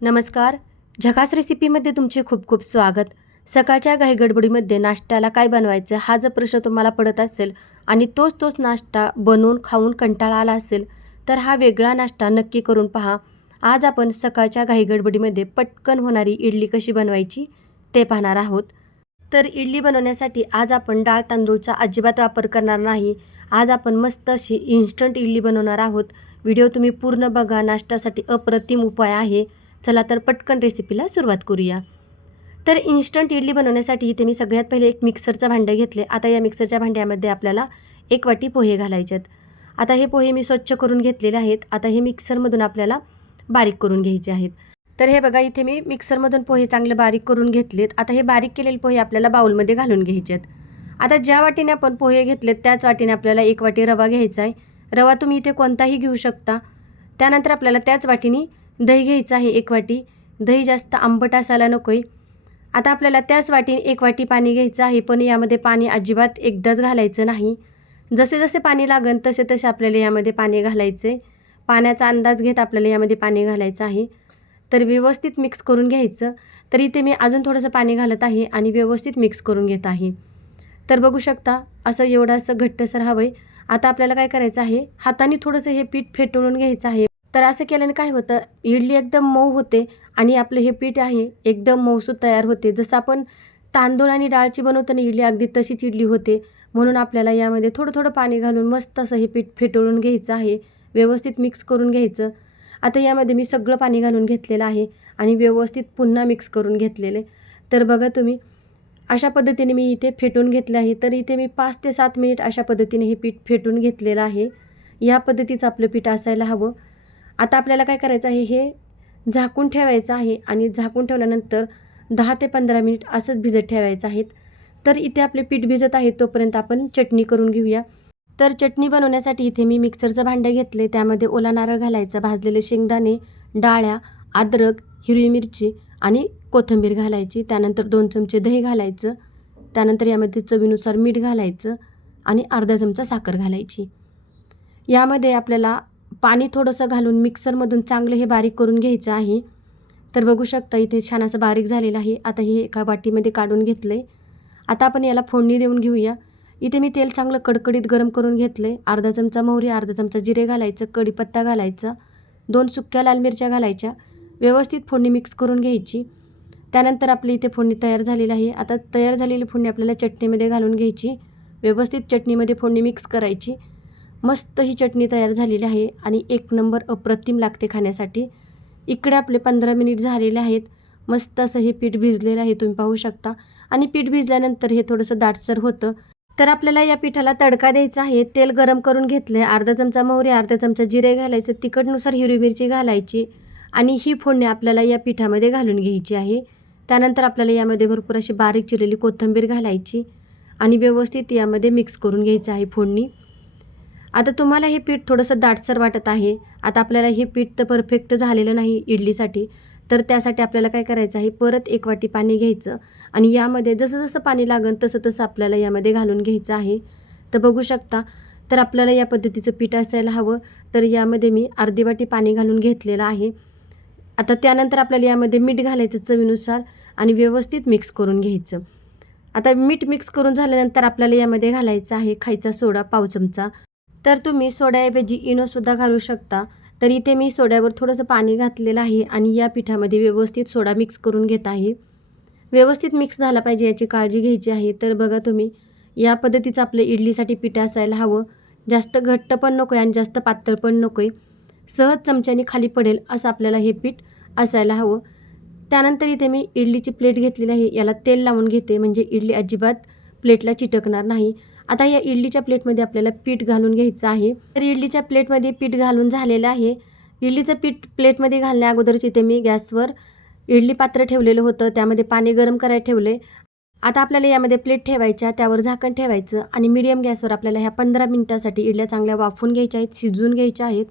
नमस्कार. झकास रेसिपीमध्ये तुमचे खूप खूप स्वागत. सकाळच्या घाईगडबडीमध्ये नाश्त्याला काय बनवायचं हा जर प्रश्न तुम्हाला पडत असेल आणि तोच तोच नाश्ता बनवून खाऊन कंटाळा आला असेल तर हा वेगळा नाश्ता नक्की करून पहा. आज आपण सकाळच्या घाईगडबडीमध्ये पटकन होणारी इडली कशी बनवायची ते पाहणार आहोत. तर इडली बनवण्यासाठी आज आपण डाळ तांदूळचा अजिबात वापर करणार नाही. आज आपण मस्त अशी इन्स्टंट इडली बनवणार आहोत. व्हिडिओ तुम्ही पूर्ण बघा. नाश्त्यासाठी अप्रतिम उपाय आहे. चला तर पटकन रेसिपीला सुरुवात करूया. तर इन्स्टंट इडली बनवण्यासाठी इथे मी सगळ्यात पहिले एक मिक्सरचं भांडं घेतले. आता या मिक्सरच्या भांड्यामध्ये आपल्याला एक वाटी पोहे घालायचे आहेत आता हे पोहे मी स्वच्छ करून घेतलेले आहेत. आता हे मिक्सरमधून आपल्याला बारीक करून घ्यायचे आहेत. तर हे बघा इथे मी मिक्सरमधून पोहे चांगले बारीक करून घेतलेत. आता हे बारीक केलेले पोहे आपल्याला बाऊलमध्ये घालून घ्यायचे आहेत आता ज्या वाटीने आपण पोहे घेतलेत त्याच वाटीने आपल्याला एक वाटी रवा घ्यायचा आहे. रवा तुम्ही इथे कोणताही घेऊ शकता. त्यानंतर आपल्याला त्याच वाटीने दही घ्यायचं आहे एक वाटी. दही जास्त आंबट असायला नको आहे आता आपल्याला त्याच वाटीने एक वाटी पाणी घ्यायचं आहे पण यामध्ये पाणी अजिबात एकदाच घालायचं नाही. जसे जसे पाणी लागेल तसे तसे आपल्याला यामध्ये पाणी घालायचे पाण्याचा अंदाज घेत आपल्याला यामध्ये पाणी घालायचं आहे. तर व्यवस्थित मिक्स करून घ्यायचं. तर इथे मी अजून थोडंसं पाणी घालत आहे आणि व्यवस्थित मिक्स करून घेत आहे. तर बघू शकता असं एवढं असं घट्टसर हवं आहे आता आपल्याला काय करायचं आहे? हाताने थोडंसं हे पीठ फेटळून घ्यायचं आहे. तर असं केल्याने काय होतं? इडली एकदम मऊ होते आणि आपलं हे पीठ आहे एकदम मऊसूद तयार होते. जसं आपण तांदूळ आणि डाळची बनवताना इडली अगदी तशीच इडली होते म्हणून आपल्याला यामध्ये थोडं थोडं पाणी घालून मस्त असं हे पीठ फेटळून घ्यायचं आहे व्यवस्थित मिक्स करून घ्यायचं. आता यामध्ये मी सगळं पाणी घालून घेतलेलं आहे आणि व्यवस्थित पुन्हा मिक्स करून घेतलेले. तर बघा तुम्ही अशा पद्धतीने मी इथे फेटून घेतले आहे. तर इथे मी पाच ते सात मिनिट अशा पद्धतीने हे पीठ फेटून घेतलेलं आहे. या पद्धतीचं आपलं पीठ असायला हवं. आता आपल्याला काय करायचं आहे? हे झाकून ठेवायचं आहे आणि झाकून ठेवल्यानंतर दहा ते पंधरा मिनिट असंच भिजत ठेवायचं आहेत तर इथे आपले पीठ भिजत आहे तोपर्यंत आपण चटणी करून घेऊया. तर चटणी बनवण्यासाठी इथे मी मिक्सरचं भांडं घेतले त्यामध्ये ओला नारळ घालायचा भाजलेले शेंगदाणे डाळ्या अद्रक हिरवी मिरची आणि कोथिंबीर घालायची. त्यानंतर दोन चमचे दही घालायचं. त्यानंतर यामध्ये चवीनुसार मीठ घालायचं आणि अर्धा चमचा साखर घालायची. यामध्ये आपल्याला पाणी थोडंसं घालून मिक्सरमधून चांगलं हे बारीक करून घ्यायचं आहे. तर बघू शकता इथे छान असं बारीक झालेलं आहे. आता हे एका वाटीमध्ये काढून घेतलं आहे आता आपण याला फोडणी देऊन घेऊया. इथे मी तेल चांगलं कडकडीत गरम करून घेतलं आहे अर्धा चमचा मोहरी अर्धा चमचा जिरे घालायचं कढीपत्ता घालायचा दोन सुक्या लाल मिरच्या घालायच्या. व्यवस्थित फोडणी मिक्स करून घ्यायची. त्यानंतर आपली इथे फोडणी तयार झालेली आहे. आता तयार झालेली फोडणी आपल्याला चटणीमध्ये घालून घ्यायची. व्यवस्थित चटणीमध्ये फोडणी मिक्स करायची. मस्त ही चटणी तयार झालेली आहे आणि एक नंबर अप्रतिम लागते खाण्यासाठी. इकडे आपले पंधरा मिनिट झालेले आहेत. मस्त असं हे पीठ भिजलेलं आहे तुम्ही पाहू शकता. आणि पीठ भिजल्यानंतर हे थोडंसं दाटसर होतं. तर आपल्याला या पिठाला तडका द्यायचा आहे. तेल गरम करून घेतले अर्धा चमचा मोहरी अर्धा चमचा जिरे घालायचं. तिखटनुसार हिरवी मिरची घालायची. आणि ही फोडणी आपल्याला या पिठामध्ये घालून घ्यायची आहे. त्यानंतर आपल्याला यामध्ये भरपूर अशी बारीक चिरलेली कोथिंबीर घालायची. आणि व्यवस्थित यामध्ये मिक्स करून घ्यायचं आहे फोडणी. आता तुम्हाला हे पीठ थोडंसं दाटसर वाटत आहे. आता आपल्याला हे पीठ तर परफेक्ट झालेलं नाही इडलीसाठी. तर त्यासाठी आपल्याला काय करायचं आहे? परत एक वाटी पाणी घ्यायचं. आणि यामध्ये जसं जसं पाणी लागेल तसं तसं आपल्याला यामध्ये घालून घ्यायचं आहे. तर बघू शकता. तर आपल्याला या पद्धतीचं पीठ असायला हवं. तर यामध्ये मी अर्धी वाटी पाणी घालून घेतलेलं आहे. आता त्यानंतर आपल्याला यामध्ये मीठ घालायचं चवीनुसार आणि व्यवस्थित मिक्स करून घ्यायचं. आता मीठ मिक्स करून झाल्यानंतर आपल्याला यामध्ये घालायचं आहे खायचा सोडा पाव चमचा. तर तुम्ही सोड्याऐवजी इनोसुद्धा घालू शकता. तर इथे मी सोड्यावर थोडंसं पाणी घातलेलं आहे आणि या पिठामध्ये व्यवस्थित सोडा मिक्स करून घेत आहे. व्यवस्थित मिक्स झाला पाहिजे याची काळजी घ्यायची आहे. तर बघा तुम्ही या पद्धतीचं आपलं इडलीसाठी पीठ असायला हवं. जास्त घट्ट पण नको आहे आणि जास्त पातळ पण नको आहे सहज चमच्याने खाली पडेल असं आपल्याला हे पीठ असायला हवं. त्यानंतर इथे मी इडलीची प्लेट घेतलेली आहे. याला तेल लावून घेते. म्हणजे इडली अजिबात प्लेटला चिटकणार नाही. आता या इडलीच्या प्लेटमध्ये आपल्याला पीठ घालून घ्यायचं आहे. तर इडलीच्या प्लेटमध्ये पीठ घालून झालेलं आहे. इडलीचं पीठ प्लेटमध्ये घालण्या अगोदरच इथे मी गॅसवर इडली पात्र ठेवलेलं होतं. त्यामध्ये पाणी गरम करायला ठेवले आता आपल्याला यामध्ये प्लेट ठेवायच्या त्यावर झाकण ठेवायचं आणि मीडियम गॅसवर आपल्याला ह्या पंधरा मिनिटासाठी इडल्या चांगल्या वाफून घ्यायच्या आहेत शिजवून घ्यायच्या आहेत.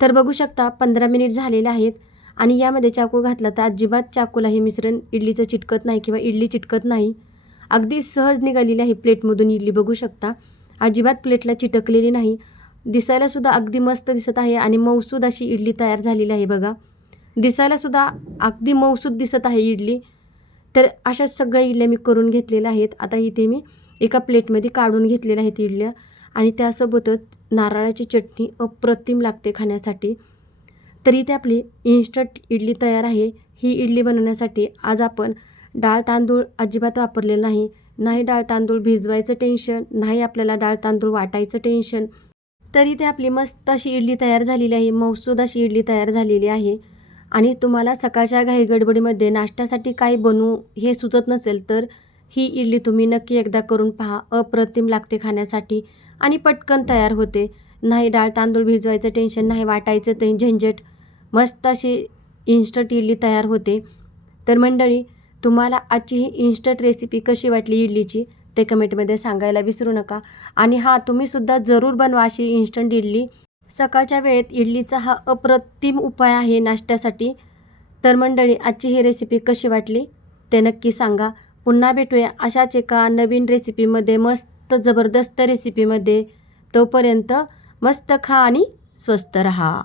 तर बघू शकता पंधरा मिनिट झालेले आहेत आणि यामध्ये चाकू घातला तर अजिबात चाकूला हे मिश्रण इडलीचं चिटकत नाही किंवा इडली चिटकत नाही. अगदी सहज निघालेली आहे प्लेटमधून इडली बघू शकता. अजिबात प्लेटला चिटकलेली नाही. दिसायलासुद्धा अगदी मस्त दिसत आहे आणि मऊसूद अशी इडली तयार झालेली आहे बघा. दिसायलासुद्धा अगदी मऊसूद दिसत आहे इडली. तर अशा सगळ्या इडल्या मी करून घेतलेल्या आहेत. आता इथे मी एका प्लेटमध्ये काढून घेतलेल्या आहेत इडल्या आणि त्यासोबतच नारळाची चटणी अप्रतिम लागते खाण्यासाठी. तर इथे आपली इन्स्टंट इडली तयार आहे. ही इडली बनवण्यासाठी आज आपण डाळ तांदूळ अजिबात वापरलेलं नाही. नाही डाळ तांदूळ भिजवायचं टेन्शन नाही आपल्याला डाळ तांदूळ वाटायचं टेन्शन तरी ते आपली मस्त अशी इडली तयार झालेली आहे मौसूद अशी इडली तयार झालेली आहे. आणि तुम्हाला सकाळच्या घाई गडबडीमध्ये नाश्त्यासाठी काय बनवू हे सुचत नसेल तर ही इडली तुम्ही नक्की एकदा करून पहा अप्रतिम लागते खाण्यासाठी. आणि पटकन तयार होते. नाही डाळ तांदूळ भिजवायचं टेन्शन नाही वाटायचं ते झंझट. मस्त अशी इन्स्टंट इडली तयार होते. तर मंडळी तुम्हाला आजची ही इन्स्टंट रेसिपी कशी वाटली इडलीची ते कमेंटमध्ये सांगायला विसरू नका. आणि हां तुम्हीसुद्धा जरूर बनवा अशी इन्स्टंट इडली. सकाळच्या वेळेत इडलीचा हा अप्रतिम उपाय आहे नाश्त्यासाठी. तर मंडळी आजची ही रेसिपी कशी वाटली ते नक्की सांगा. पुन्हा भेटूया अशाच एका नवीन रेसिपीमध्ये मस्त जबरदस्त रेसिपीमध्ये तोपर्यंत मस्त खा आणि स्वस्त रहा.